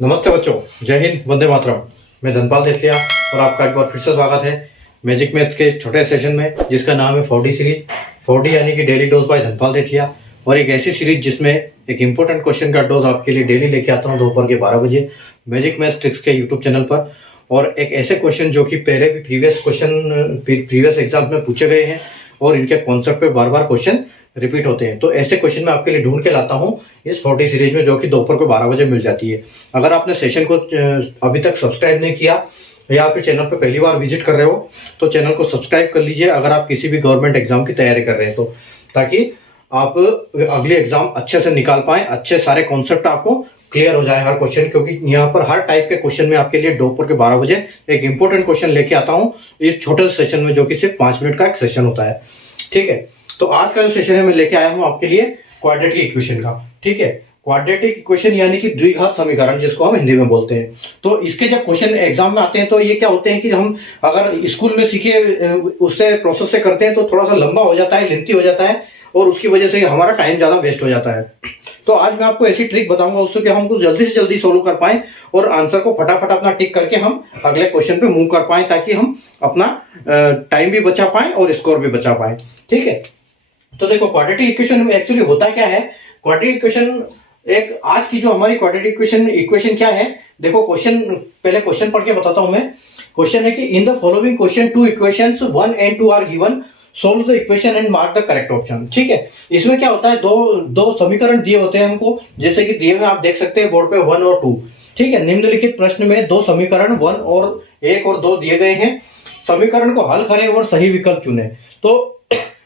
नमस्ते बच्चों, जय हिंद, वंदे मातरम। मैं धनपाल देथिया और आपका एक बार फिर से स्वागत है मैजिक मैथ्स के छोटे सेशन में, जिसका नाम है 4D सीरीज। 4D यानी कि डेली डोज बाय धनपाल देथिया, और एक ऐसी सीरीज जिसमें एक इंपॉर्टेंट क्वेश्चन का डोज आपके लिए डेली लेके आता हूँ दोपहर के 12 बजे मैजिक मैथ्स ट्रिक्स के यूट्यूब चैनल पर। और एक ऐसे क्वेश्चन जो कि पहले भी प्रीवियस एग्जाम में पूछे गए हैं और इनके कॉन्सेप्ट पे बार बार क्वेश्चन रिपीट होते हैं, तो ऐसे क्वेश्चन मैं आपके लिए ढूंढ के लाता हूं इस 40 सीरीज में, जो कि दोपहर को 12 बजे मिल जाती है। अगर आपने सेशन को अभी तक सब्सक्राइब नहीं किया या फिर चैनल पर पहली बार विजिट कर रहे हो तो चैनल को सब्सक्राइब कर लीजिए, अगर आप किसी भी गवर्नमेंट एग्जाम की तैयारी कर रहे हैं तो, ताकि आप अगले एग्जाम अच्छे से निकाल पाए, अच्छे सारे कॉन्सेप्ट आपको क्लियर हो जाए हर क्वेश्चन। क्योंकि यहाँ पर हर टाइप के क्वेश्चन में आपके लिए दोपहर के 12 बजे एक इंपॉर्टेंट क्वेश्चन लेके आता हूँ इस छोटे से सेशन में, जो कि सिर्फ 5 मिनट का एक सेशन होता है। ठीक है, तो आज का जो सेशन है मैं लेके आया हूं आपके लिए क्वाड्रेटिक इक्वेशन का। ठीक है, क्वाड्रेटिक इक्वेशन यानी कि द्विघात समीकरण, जिसको हम हिंदी में बोलते हैं। तो इसके जब क्वेश्चन एग्जाम में आते हैं तो ये क्या होते हैं कि हम अगर स्कूल में सीखे उससे प्रोसेस से करते हैं तो थोड़ा सा लंबा हो जाता है, लेंथी हो जाता है, और उसकी वजह से हमारा टाइम ज्यादा वेस्ट हो जाता है। तो आज मैं आपको ऐसी ट्रिक बताऊंगा उससे कि हम कुछ जल्दी से जल्दी सोल्व कर पाएं और आंसर को फटाफट अपना टिक करके हम अगले क्वेश्चन पे मूव कर पाएं, ताकि हम अपना टाइम भी बचा पाएं और स्कोर भी बचा पाएं। ठीक है, तो देखो क्वाड्रेटिक इक्वेशन में एक्चुअली होता क्या है। क्वाड्रेटिक इक्वेशन एक आज की जो हमारी क्वाड्रेटिक इक्वेशन क्या है, देखो पहले क्वेश्चन पढ़ के बताता हूं मैं। क्वेश्चन है कि in the following question 2 equations 1 and 2 are given, solve the equation and mark the correct option. ठीक है, इसमें क्या होता है, दो समीकरण दिए होते हैं हमको, जैसे कि दिए हुए आप देख सकते हैं बोर्ड पे 1 और 2। ठीक है, निम्नलिखित प्रश्न में दो समीकरण 1 और 2 दिए गए हैं। समीकरण को हल करें और सही विकल्प चुने। तो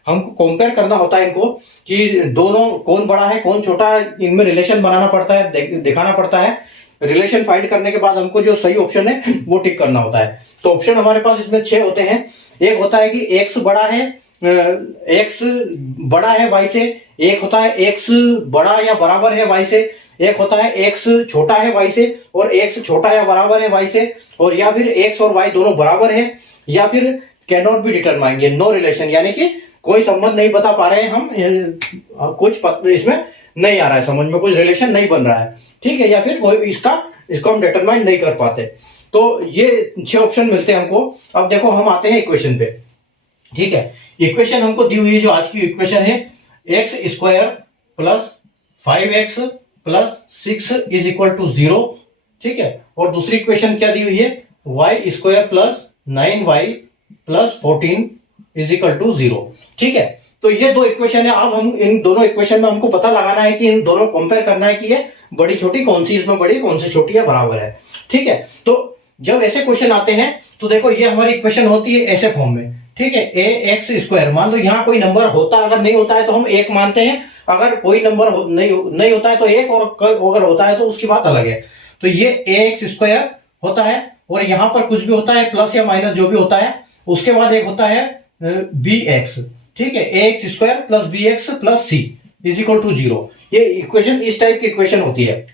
हमको कंपेयर करना होता है इनको कि दोनों कौन बड़ा है कौन छोटा है, इनमें रिलेशन बनाना पड़ता है, दिखाना पड़ता है। रिलेशन फाइंड करने के बाद हमको जो सही ऑप्शन है वो टिक करना होता है। तो ऑप्शन हमारे पास इसमें 6 होते हैं। एक होता है कि x बड़ा है y से, एक होता है x बड़ा या बराबर है y से, एक होता है x छोटा है y से, और x छोटा या बराबर है y से, और या फिर x और y दोनों बराबर है, या फिर कैन नॉट बी डिटरमाइंड, ये नो रिलेशन, यानी कि कोई संबंध नहीं बता पा रहे हैं हम, कुछ इसमें नहीं आ रहा है समझ में, कुछ रिलेशन नहीं बन रहा है। ठीक है, या फिर कोई इसको हम डिटरमाइन नहीं कर पाते। तो ये 6 ऑप्शन मिलते हैं हमको। अब देखो हम आते हैं इक्वेशन पे। ठीक है, इक्वेशन हमको दी हुई है, जो आज की इक्वेशन है x² plus 5x plus 6 is equal to 0। ठीक है, और दूसरी इक्वेशन क्या दी हुई है, y² plus 9y plus 14 is equal to 0। ठीक है, तो ये दो इक्वेशन है। अब हम इन दोनों इक्वेशन में हमको पता लगाना है कि इन दोनों कंपेयर करना है कि ये बड़ी छोटी कौन सी इसमें बड़ी, कौन सी छोटी या बराबर है। ठीक है, तो जब ऐसे क्वेश्चन आते हैं तो देखो ये हमारी इक्वेशन होती है ऐसे फॉर्म में। ठीक है, ax², मान लो यहाँ कोई नंबर होता, अगर नहीं होता है तो हम 1 मानते हैं, अगर कोई नंबर नहीं होता है तो 1, और अगर होता है तो उसकी बात अलग है। तो ये ax² होता है, और यहाँ पर कुछ भी होता है प्लस या माइनस जो भी होता है, उसके बाद एक होता है bx। ठीक है, ax² plus bx plus c is equal to 0। ये इक्वेशन इस टाइप की इक्वेशन होती है।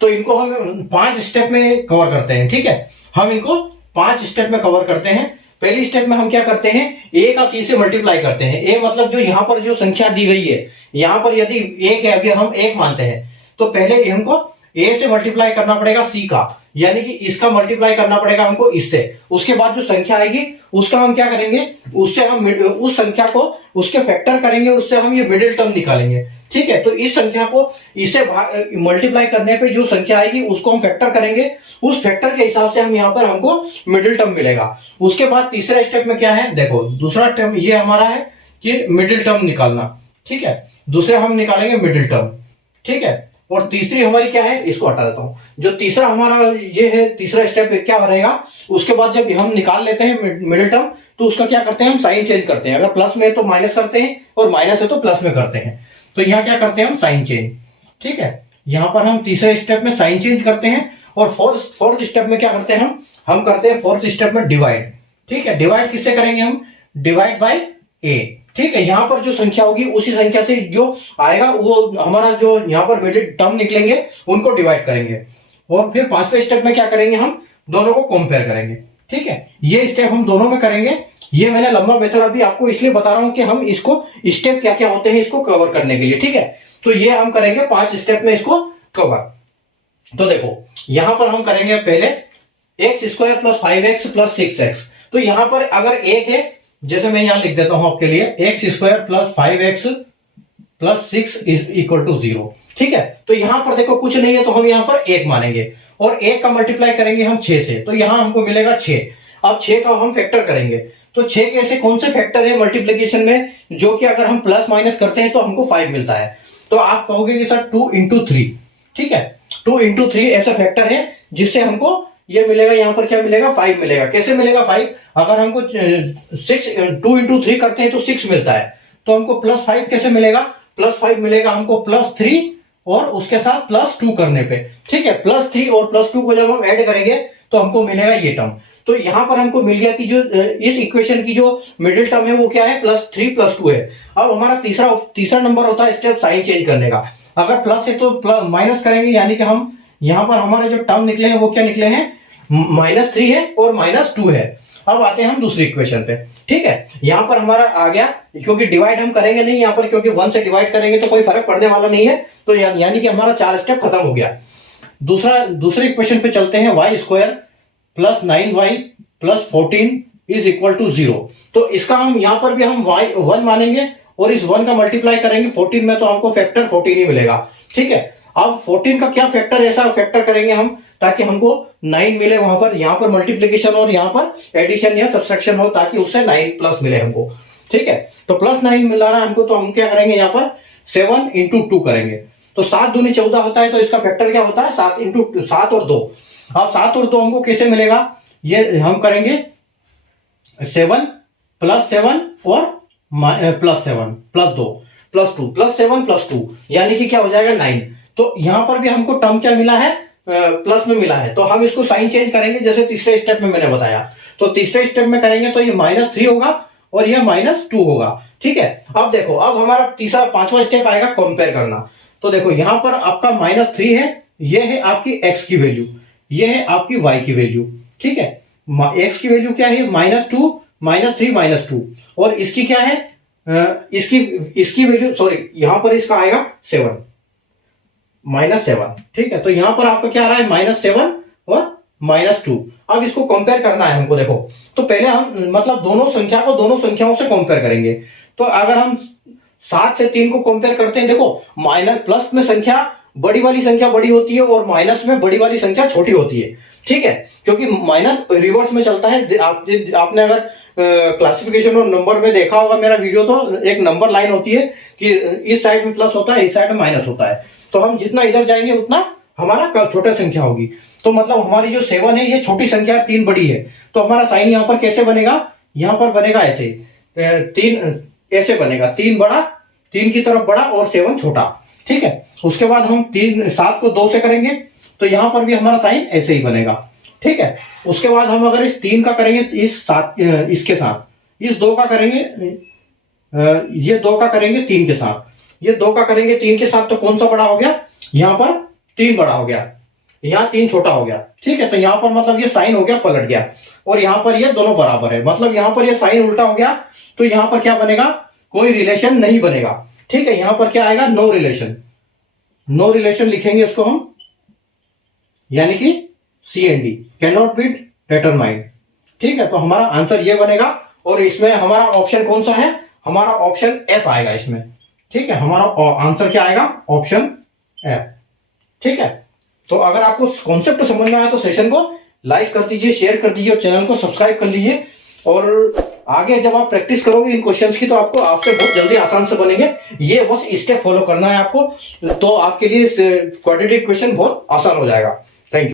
तो इनको हम 5 स्टेप में कवर करते हैं। ठीक है, हम इनको 5 स्टेप में कवर करते हैं। पहली स्टेप में हम क्या करते हैं, a का c से मल्टीप्लाई करते हैं। a मतलब जो यहाँ पर जो संख्या दी गई है, यहाँ पर यदि 1 है, अभी हम 1 मानते हैं, तो पहले हमको a से मल्टीप्लाई करना पड़ेगा c का, यानी कि इसका मल्टीप्लाई करना पड़ेगा हमको इससे। उसके बाद जो संख्या आएगी उसका हम क्या करेंगे, उससे हम उस संख्या को उसके फैक्टर करेंगे, उससे हम ये मिडिल टर्म निकालेंगे। ठीक है, तो इस संख्या को इससे मल्टीप्लाई करने पे जो संख्या आएगी उसको हम फैक्टर करेंगे, उस फैक्टर के हिसाब से हम यहाँ पर हमको मिडिल टर्म मिलेगा। उसके बाद तीसरा स्टेप में क्या है, देखो दूसरा टर्म ये हमारा है कि मिडिल टर्म निकालना। ठीक है, दूसरे हम निकालेंगे मिडिल टर्म। ठीक है, और तीसरी हमारी क्या है, इसको हटा देता हूं। जो तीसरा हमारा ये है, तीसरा स्टेप क्या रहेगा, उसके बाद जब हम निकाल लेते हैं मिडिल टर्म तो उसका क्या करते हैं, हम साइन चेंज करते हैं। अगर प्लस में है तो माइनस करते हैं, और माइनस है तो प्लस में करते हैं। तो यहाँ क्या करते हैं, हम साइन चेंज। ठीक है, यहाँ पर हम तीसरे स्टेप में साइन चेंज करते हैं। और फोर्थ स्टेप में क्या करते हैं, हम करते हैं फोर्थ स्टेप में डिवाइड। ठीक है, डिवाइड किससे करेंगे, हम डिवाइड बाय a। ठीक है, यहाँ पर जो संख्या होगी उसी संख्या से जो आएगा वो हमारा जो यहाँ पर मिडिल टर्म निकलेंगे उनको डिवाइड करेंगे। और फिर 5वें स्टेप में क्या करेंगे, हम दोनों को कंपेयर करेंगे। ठीक है, ये स्टेप हम दोनों में करेंगे। ये मैंने लंबा मेथड अभी आपको इसलिए बता रहा हूं कि हम इसको स्टेप क्या क्या होते हैं इसको कवर करने के लिए। ठीक है, तो ये हम करेंगे 5 स्टेप में इसको कवर। तो देखो यहां पर हम करेंगे पहले x square plus 5x plus 6x। तो यहां पर अगर एक है, जैसे मैं यहां लिख देता हूं आपके लिए, x square plus 5x plus 6 is equal to 0। ठीक है, तो यहां पर देखो कुछ नहीं है तो हम यहां पर एक मानेंगे और एक का मल्टीप्लाई करेंगे हम 6 से, तो यहां हमको मिलेगा 6। अब 6 का हम फैक्टर करेंगे, तो 6 के ऐसे कौन से फैक्टर है मल्टीप्लीकेशन में जो कि अगर हम प्लस माइनस करते हैं तो हमको 5 मिलता है। तो आप कहोगे कि सर 2 इंटू 3, ठीक है, 2 इंटू 3 ऐसा फैक्टर है जिससे हमको ये मिलेगा, यहां पर क्या मिलेगा, 5 मिलेगा। कैसे मिलेगा 5? अगर हमको 2 इंटू 3 करते हैं तो 6 मिलता है, तो हमको प्लस 5 कैसे मिलेगा, प्लस 5 मिलेगा हमको प्लस 3 और उसके साथ प्लस 2 करने पे। ठीक है, प्लस 3 और प्लस 2 को जब हम ऐड करेंगे तो हमको मिलेगा ये टर्म। तो यहां पर हमको मिल गया कि जो इस इक्वेशन की जो मिडिल टर्म है वो क्या है, प्लस 3 प्लस 2 है। अब हमारा तीसरा नंबर होता है स्टेप साइन चेंज करने का। अगर प्लस है तो माइनस करेंगे, यानी कि हम यहां पर हमारे जो टर्म निकले हैं वो क्या निकले हैं, -3 है और -2 है। अब आते हैं हम दूसरी इक्वेशन पे। ठीक है, यहां पर हमारा आ गया, क्योंकि डिवाइड हम करेंगे नहीं यहां पर, क्योंकि 1 से डिवाइड करेंगे तो कोई फर्क पड़ने वाला नहीं है, तो यानी कि हमारा 4 स्टेप खत्म हो गया। दूसरे इक्वेशन पे चलते हैं, y square plus 9y plus 14 is equal to 0। तो इसका हम यहां पर भी हम y 1 मानेंगे और इस 1 का मल्टीप्लाई करेंगे 14 में, तो हमको फैक्टर 14 ही मिलेगा। ठीक है, अब 14 का क्या फैक्टर, ऐसा फैक्टर करेंगे हम ताकि हमको 9 मिले वहां पर, यहां पर मल्टीप्लीकेशन और यहां पर एडिशन या सब्सट्रैक्शन हो ताकि उससे 9 प्लस मिले हमको। ठीक है, तो प्लस 9 मिला रहा है हमको, तो हम क्या करेंगे यहां पर 7 इंटू 2 करेंगे, तो 7 दूनी 14 होता है, तो इसका फैक्टर क्या होता है 7 इंटू 7 और 2। अब 7 और 2 हमको कैसे मिलेगा, ये हम करेंगे 7 प्लस 7 और plus 7 plus 2 plus 2 plus 7 plus 2, यानी कि क्या हो जाएगा 9। तो यहां पर भी हमको टर्म क्या मिला है, प्लस में मिला है, तो हम इसको साइन चेंज करेंगे जैसे तीसरे स्टेप में मैंने बताया। तो तीसरे स्टेप में करेंगे तो ये -3 होगा और ये -2 होगा। ठीक है, अब देखो, अब हमारा पांचवा स्टेप आएगा कंपेयर करना। तो देखो यहां पर आपका -3 है, ये है आपकी x की वैल्यू, ये है आपकी y की वैल्यू। ठीक है, x की वैल्यू क्या है, -2 -3 -2, और इसकी क्या है, इसकी वैल्यू, सॉरी यहां पर इसका आएगा 7 -7। ठीक है, तो यहां पर आपका क्या आ रहा है, -7 और -2। अब इसको कंपेयर करना है हमको। देखो, तो पहले हम मतलब दोनों संख्या को दोनों संख्याओं से कंपेयर करेंगे। तो अगर हम 7 से 3 को कंपेयर करते हैं, देखो माइनस प्लस में संख्या बड़ी वाली संख्या बड़ी होती है और माइनस में बड़ी वाली संख्या छोटी होती है। ठीक है, क्योंकि माइनस रिवर्स में चलता है। आपने अगर क्लासिफिकेशन और नंबर में देखा होगा मेरा वीडियो, तो एक नंबर लाइन होती है कि इस साइड में प्लस होता है, इस साइड में माइनस होता है। तो हम जितना इधर जाएंगे उतना हमारा छोटा संख्या होगी। तो मतलब हमारी जो 7 है ये छोटी संख्या है, 3 बड़ी है, तो हमारा साइन यहाँ पर कैसे बनेगा, यहाँ पर बनेगा ऐसे, 3 ऐसे बनेगा, 3 बड़ा, 3 की तरफ बड़ा और 7 छोटा। ठीक है, उसके बाद हम 7 को 2 से करेंगे तो यहां पर भी हमारा साइन ऐसे ही बनेगा। ठीक है, उसके बाद हम अगर इस 3 का करेंगे इस 7 इसके साथ, इस 2 का करेंगे, ये 2 का करेंगे 3 के साथ, ये 2 का करेंगे 3 के साथ, तो कौन सा बड़ा हो गया, यहां पर 3 बड़ा हो गया, यहाँ 3 छोटा हो गया। ठीक है, तो यहां पर मतलब ये साइन हो गया पलट गया, और यहां पर ये दोनों बराबर है, मतलब यहां पर ये साइन उल्टा हो गया, तो यहां पर क्या बनेगा, कोई रिलेशन नहीं बनेगा। ठीक है, यहां पर क्या आएगा, नो रिलेशन, नो रिलेशन लिखेंगे इसको हम, यानी कि CND, can not be determined. ठीक है, तो हमारा आंसर ये बनेगा, और इसमें हमारा ऑप्शन कौन सा है, हमारा ऑप्शन F आएगा इसमें। ठीक है, हमारा आंसर क्या आएगा, ऑप्शन F। ठीक है, तो अगर आपको कॉन्सेप्ट समझ में आया तो सेशन को लाइक कर दीजिए, शेयर कर दीजिए और चैनल को सब्सक्राइब कर लीजिए। और आगे जब आप प्रैक्टिस करोगे इन क्वेश्चंस की तो आपसे बहुत जल्दी आसान से बनेंगे। ये बस स्टेप फॉलो करना है आपको, तो आपके लिए क्वाड्रेटिक क्वेश्चन बहुत आसान हो जाएगा।